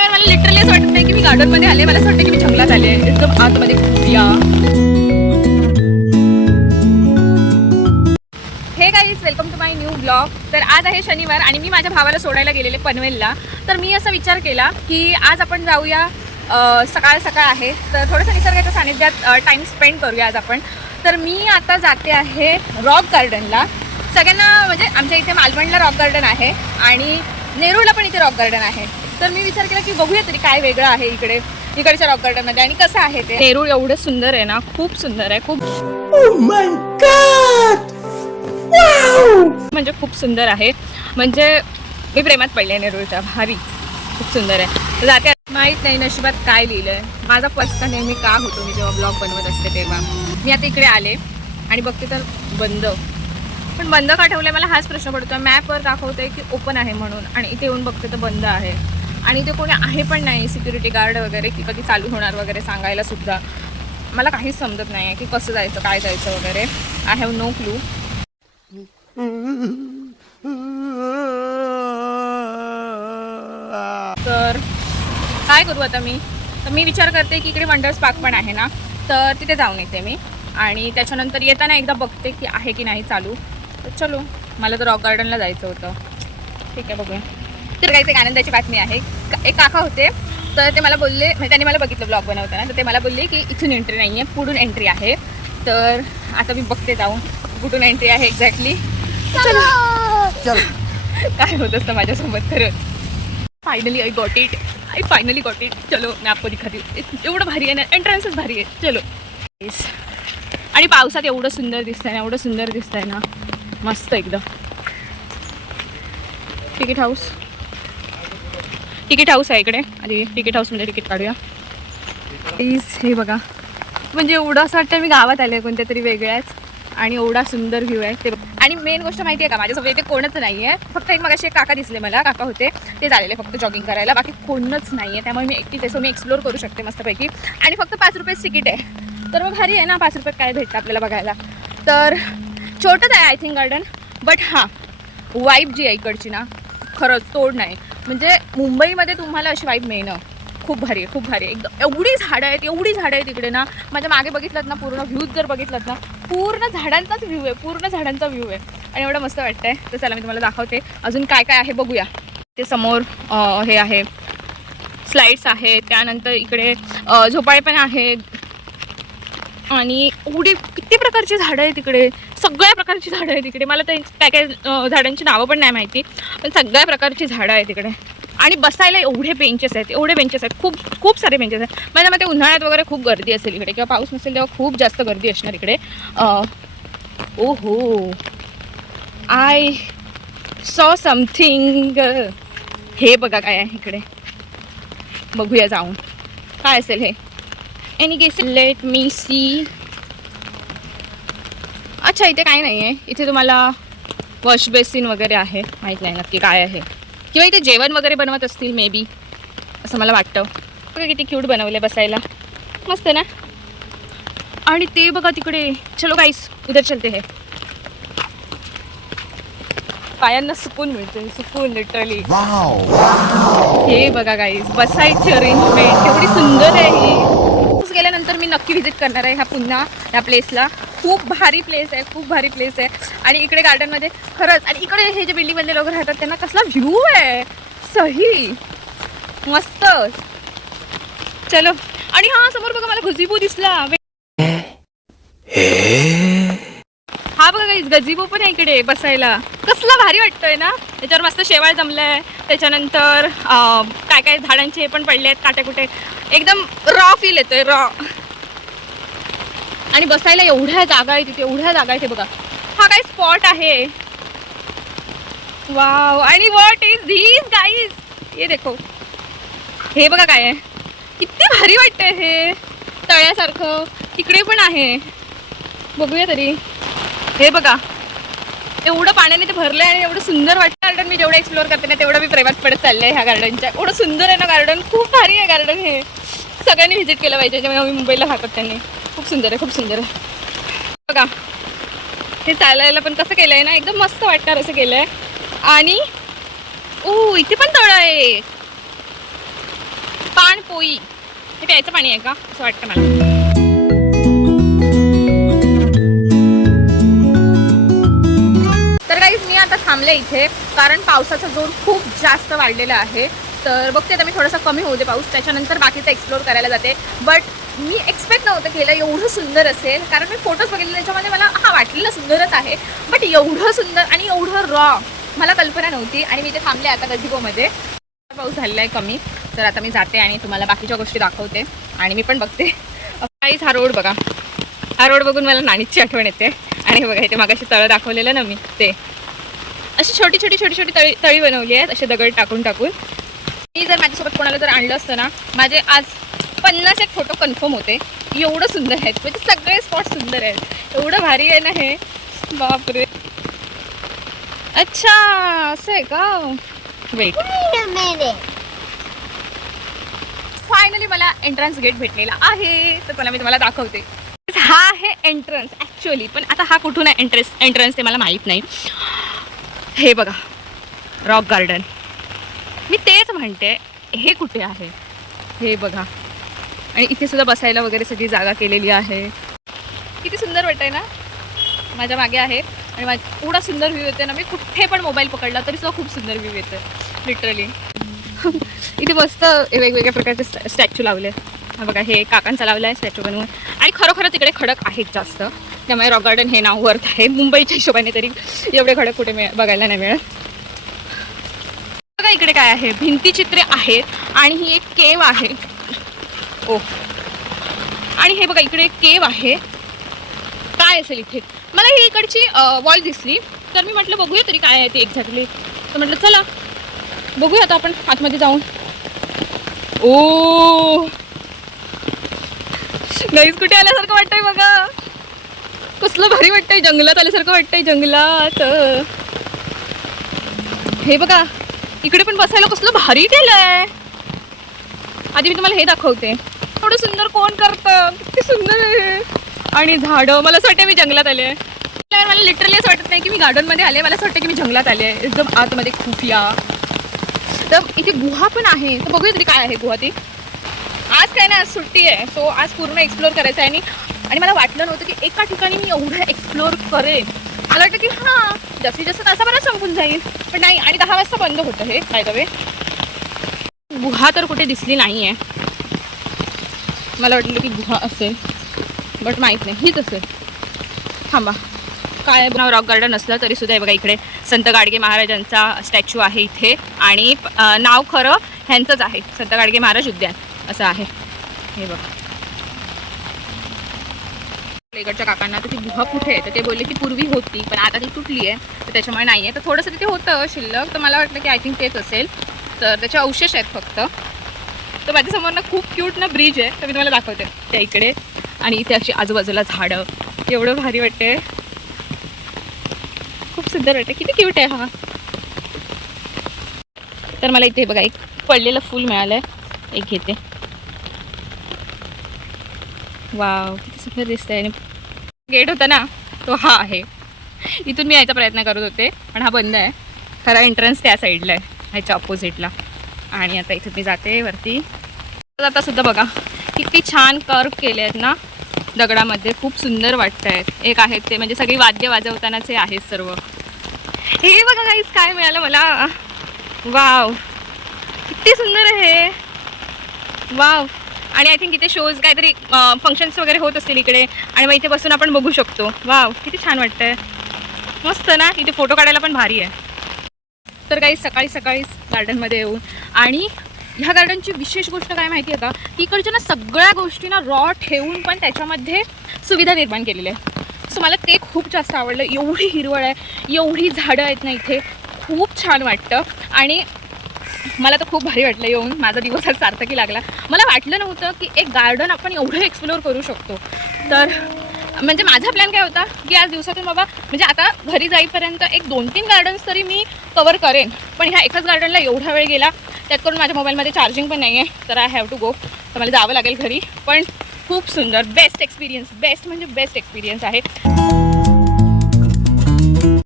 मला लिटरली असं वाटत नाही की मी गार्डन मध्ये आले, मला असं वाटतं की मी जंगलात आले, एकदम आतमध्ये घुसूया. Hey guys, welcome to my new blog. तर आज आहे शनिवार आणि मी माझ्या भावाला सोडायला गेलेले पनवेलला. तर मी असा विचार केला की आज आपण जाऊया, सकाळ सकाळ आहे तर थोडंसं निसर्गाच्या सानिध्यात टाईम स्पेंड करूया आज आपण. तर मी आता जाते आहे रॉक गार्डनला. सगळ्यांना म्हणजे आमच्या इथे मालवणला रॉक गार्डन आहे आणि नेरूळला पण इथे रॉक गार्डन आहे. तर मी विचार केला की बघूया तरी काय वेगळं आहे इकडच्या रॉक गार्डनमध्ये आणि कसं आहे ते. नेरूळ एवढं सुंदर आहे ना, खूप सुंदर आहे, खूप म्हणजे खूप सुंदर आहे. म्हणजे मी प्रेमात पडले नेरूळच्या. भारी, खूप सुंदर आहे. तर जाते. माहीत नाही नशिबात काय लिहिलंय. माझा पचका नेहमी का होतो मी जेव्हा ब्लॉग बनवत असते तेव्हा. मी आता इकडे आले आणि बघते तर बंद. पण बंद का ठेवलंय मला हाच प्रश्न पडतो. मॅपवर दाखवतंय की ओपन आहे म्हणून आणि इथे येऊन बघते तर बंद आहे. आणि इथे कोणी आहे पण नाही सिक्युरिटी गार्ड वगैरे की कधी चालू होणार वगैरे सांगायला सुद्धा. मला काहीच समजत नाही आहे की कसं जायचं, काय जायचं वगैरे. I have no clue. तर काय करू आता मी. तर मी विचार करते की इकडे वंडर्स पार्क पण आहे ना, तर तिथे जाऊन येते मी आणि त्याच्यानंतर येताना एकदा बघते की आहे की नाही चालू. तर चलो, मला तर रॉक गार्डनला जायचं होतं. ठीक आहे, बघूया. तर काहीच एक आनंदाची बातमी आहे. एक काका होते तर ते मला बोलले, म्हणजे त्यांनी मला बघितलं ब्लॉग बनवताना, तर ते मला बोलले की इथून एंट्री नाही आहे, पुढून एंट्री आहे. तर आता मी बघते जाऊन कुठून एंट्री आहे एक्झॅक्टली. चलो काय होत असतं माझ्यासोबत खरंच. Finally I got it. चलो मैं आपको दिखाती हूँ. एवढं भारी आहे ना, एंट्रन्सच भारी आहे. चलो. आणि पावसात एवढं सुंदर दिसतंय ना, मस्त एकदम. तिकीट हाऊस आहे इकडे. आधी तिकीट हाऊसमध्ये तिकीट काढूया प्लीज. हे बघा, म्हणजे एवढं असं वाटतं मी गावात आले कोणत्या तरी वेगळ्याच. आणि एवढा सुंदर व्ह्यू आहे ते. आणि मेन गोष्ट माहिती आहे का, माझ्यासोबत इथे कोणच नाही आहे. फक्त एक मगाशी एक काका दिसले मला, काका होते ते झालेले फक्त जॉगिंग करायला, बाकी कोणच नाही आहे. त्यामुळे मी एकटीच आहे, सो मी एक्सप्लोर करू शकते मस्तपैकी. आणि फक्त 5 रुपयेच तिकीट आहे. तर मग भारी आहे ना, 5 रुपयात काय भेटतं आपल्याला बघायला. तर छोटंच आहे आय थिंक गार्डन, बट हां वाईब जी आहे इकडची ना, खरंच तोड नाही. म्हणजे मुंबईमध्ये तुम्हाला अशी वाईब मिळणं खूप भारी आहे एकदम. एवढी झाडं आहेत इकडे ना. माझ्या मागे बघितलं ना, पूर्ण व्ह्यूज जर बघितलं ना, पूर्ण झाडांचाच व्ह्यू आहे आणि एवढं मस्त वाटतंय. तर चला मी तुम्हाला दाखवते अजून काय काय आहे, बघूया. ते समोर हे आहे, स्लाईड्स आहे. त्यानंतर इकडे झोपाळे पण आहे आणि एवढी किती प्रकारची झाडं आहेत इकडे. सगळ्या प्रकारची झाडं आहेत इकडे. मला तर काय झाडांची नावं पण नाही माहिती, पण सगळ्या प्रकारची झाडं आहेत इकडे. आणि बसायला एवढे बेंचेस आहेत, खूप सारे बेंचेस आहेत. माझ्या मते उन्हाळ्यात वगैरे खूप गर्दी असेल इकडे, किंवा पाऊस नसेल तेव्हा खूप जास्त गर्दी असणार इकडे. ओहो, आय सॉ समथिंग. हे बघा काय आहे इकडे, बघूया जाऊन काय असेल हे. Any case let me see. अच्छा, इथे काही नाही आहे. इथे तुम्हाला वॉश बेसिन वगैरे आहे. माहीत नाही नक्की काय आहे, किंवा इथे जेवण वगैरे बनवत असतील मे बी, असं मला वाटतं. बघा किती क्यूट बनवले, बसायला मस्त ना. आणि ते बघा तिकडे. चलो गाईस, उधर चलते है. पायांना सुकून मिळते, सुकून लिटरली. हे बघा गाईस, बसायची अरेंजमेंट एवढी सुंदर आहे ही. गेल्यानंतर मी नक्की व्हिजिट करणार आहे पुन्हा ह्या प्लेसला. खूप भारी प्लेस आहे. आणि इकडे गार्डनमध्ये खरंच, आणि इकडे हे जे बिल्डिंगमध्ये लोक राहतात त्यांना कसला व्ह्यू आहे, सही मस्त. चलो. आणि हा समोर बघा मला गझिबो दिसला. हा बघा गाईस, गझिबो पण आहे इकडे बसायला. कसला भारी वाटतोय ना. त्याच्यावर मस्त शेवाळ जमलंय. त्याच्यानंतर काय काय झाडांचे हे पण पडले आहेत काटे कुठे. एकदम रॉ फील येतोय, रॉ. आणि बसायला एवढ्या जागा आहे तिथे बघा. हा काय स्पॉट आहे. वाव. आणि व्हॉट इज धीस गाईज, ये देखो. हे बघा काय आहे, किती भारी वाटतंय हे. तळ्यासारखं तिकडे पण आहे, बघूया तरी. हे बघा, एवढं पाण्याने ते भरलं आहे आणि एवढं सुंदर वाटतं गार्डन. मी जेवढं एक्सप्लोअर करते ना तेवढं मी प्रेमात पडत चाललंय ह्या गार्डनच्या. एवढं सुंदर आहे ना गार्डन, खूप भारी आहे गार्डन. हे सगळ्यांनी व्हिजिट केलं पाहिजे, जेव्हा मी मुंबईला राहतात त्यांनी. खूप सुंदर आहे. बघा हे चालायला पण कसं केलं आहे ना, एकदम मस्त वाटणार असं केलं आहे. आणि इथे पण तळ आहे. छान पोई. हे प्यायचं पाणी आहे का असं वाटतं मला. तर गाईज मी आता थांबले इथे कारण पावसाचा जोर खूप जास्त वाढलेला आहे. तर बघते आता मी थोडासा कमी होऊ दे पाऊस, त्याच्यानंतर बाकीचं एक्सप्लोर करायला जाते. बट मी एक्सपेक्ट नव्हतं केलं एवढं सुंदर असेल, कारण मी फोटोज बघितले त्याच्यामध्ये मला वाटलेलं सुंदरच आहे, बट एवढं सुंदर आणि एवढं रॉ मला कल्पना नव्हती. आणि मी इथे थांबले आता गझिबोमध्ये. पाऊस झालेला आहे कमी, तर आता मी जाते आणि तुम्हाला बाकीच्या गोष्टी दाखवते आणि मी पण बघते. काहीच हा रोड बघा, हा रोड बघून मला नाणीची आठवण येते. आणि हे बघा इथे मागाशी तळं दाखवलेलं ना मी, ते अशी छोटी छोटी छोटी छोटी तळी बनवली आहेत असे दगड टाकून टाकून. मी जर माझ्यासोबत कोणाला जर आणलं असतं ना, माझे आज 50 फोटो कन्फर्म होते. एवढं सुंदर आहेत, म्हणजे सगळे स्पॉट सुंदर आहेत. एवढं भारी आहे ना हे, बापरे. अच्छा असं आहे का. वेट, फायनली मला एंट्रन्स गेट भेटलेला आहे, तर चला मी तुम्हाला दाखवते. हा आहे एंट्रन्स ॲक्च्युअली, पण आता हा कुठून आहे एंट्रन्स ते मला माहीत नाही. हे बघा रॉक गार्डन, मी तेच म्हणते हे कुठे आहे. हे बघा, आणि इथे सुद्धा बसायला वगैरे सगळी जागा केलेली आहे. किती सुंदर वाटतंय ना. माझ्या मागे आहे आणि एवढा सुंदर व्ह्यू येते ना, मी कुठे पण मोबाईल पकडला तरी सुद्धा खूप सुंदर व्ह्यू येतं लिटरली. इथे मस्त वेगवेगळ्या प्रकारचे स्टॅच्यू लावले. हा बघा हे काकांचा लावला आहे स्टॅच्यू बनवून, आणि खरोखरच इकडे खडक आहेत जास्त, त्यामुळे रॉक गार्डन हे नाव वर्थ आहे. मुंबईच्या हिशोबाने तरी एवढे खडक कुठे बघायला नाही मिळत. बघा इकडे काय आहे, भिंतीचित्रे आहेत आणि ही एक केव आहे. ओ, आणि हे बघा इकडे एक केव आहे. काय असेल इथे, मला ही इकडची वॉल दिसली, तर मी म्हटलं बघूया तरी काय आहे ते एक्झॅक्टली. तर म्हटलं चला बघूया आता आपण आतमध्ये जाऊन. ओ गाईज, कुठे आल्यासारखं वाटतंय बघा, कसलं भारी वाटतंय, जंगलात आल्यासारखं वाटतंय, जंगलात. हे बघा इकडे पण बसायला कसलं भारी केलंय. आधी मी तुम्हाला हे दाखवते, एवढं सुंदर कोण करतं, किती सुंदर आहे. आणि झाडं, मला असं वाटतं मी जंगलात आले आहे. मला लिटरली असं वाटत नाही की मी गार्डनमध्ये आले, मला असं वाटतं की मी जंगलात आले आहे, एकदम आतमध्ये खुफिया. तर इथे गुहा पण आहे, तर बघूया तरी काय आहे गुहा ती. आज काय ना, आज सुट्टी आहे, सो आज पूर्ण एक्सप्लोर करायचं आहे. आणि मला वाटलं नव्हतं की एका ठिकाणी मी एवढं एक्सप्लोर करेन. मला वाटतं की हां जास्तीत जास्त तासाभरात संपून जाईल, पण नाही. आणि 10 वाजता बंद होतं हे बाय द वे. गुहा तर कुठे दिसली नाही आहे, मला वाटलं की गुहा असेल, बट माहीत नाही हीच असेल. थांबा, काय नाव रॉक गार्डन असलं तरी सुद्धा हे बघा इकडे संत गाडगे महाराजांचा स्टॅच्यू आहे इथे, आणि नाव खरं ह्यांचंच आहे, संत गाडगे महाराज उद्यान असं आहे. हे बघा इकडच्या काकांना तर ती गुहा कुठे आहे, तर ते बोलले की पूर्वी होती पण आता ती तुटली आहे, तर त्याच्यामुळे नाही आहे. तर थोडंसं तिथे होतं शिल्लक, तर मला वाटलं की आय थिंक तेच असेल, तर त्याचे अवशेष आहेत फक्त. तर माझ्यासमोर ना खूप क्यूट ना ब्रिज आहे, तर मी तुम्हाला दाखवते त्या इकडे. आणि इथे अशी आजूबाजूला झाडं, एवढं भारी वाटते, खूप सुंदर वाटते, किती क्यूट आहे हा. तर मला इथे बघा एक पडलेलं फूल मिळालं आहे, एक घेते. वाव किती सुंदर दिसतंय. आणि गेट होता ना तो हा आहे, इथून मी यायचा प्रयत्न करत होते पण हा बंद आहे. खरा एंट्रन्स त्या साईडला आहे, ह्याच्या ऑपोजिटला. आणि आता इथून मी जाते वरती. आता सुद्धा बघा किती छान कर्व केले आहेत ना दगडामध्ये, खूप सुंदर वाटत आहेत. एक आहेत ते म्हणजे सगळी वाद्य वाजवतानाचे आहेत सर्व. हे बघा काहीच काय मिळालं मला, वाव किती सुंदर आहे, वाव. आणि आय थिंक इथे शोज काहीतरी फंक्शन्स वगैरे होत असतील इकडे, आणि मग इथे बसून आपण बघू शकतो. वाव किती छान वाटतंय, मस्त ना. इथे फोटो काढायला पण भारी आहे. तर काही सकाळी सकाळीच गार्डनमध्ये येऊन, आणि ह्या गार्डनची विशेष गोष्ट काय माहिती आहे का, की इकडच्या ना सगळ्या गोष्टी ना रॉ ठेवून पण त्याच्यामध्ये सुविधा निर्माण केलेली आहे. सो मला ते खूप जास्त आवडलं. एवढी हिरवळ आहे, एवढी झाडं आहेत ना इथे, खूप छान वाटतं. आणि मला तर खूप भारी वाटलं येऊन, माझा दिवस आज सार्थकी लागला. मला वाटलं नव्हतं की एक गार्डन आपण एवढं एक्सप्लोअर करू शकतो. तर म्हणजे माझा प्लॅन काय होता की आज दिवसातून बाबा म्हणजे आता घरी जाईपर्यंत एक 2-3 गार्डन्स तरी मी कवर करेन, पण ह्या एकाच गार्डनला एवढा वेळ गेला. त्यात करून माझ्या मोबाईलमध्ये चार्जिंग पण नाही आहे, तर आय हॅव टू गो. तर मला जावं लागेल घरी. पण खूप सुंदर, बेस्ट एक्सपिरियन्स, बेस्ट म्हणजे बेस्ट एक्सपिरियन्स आहे.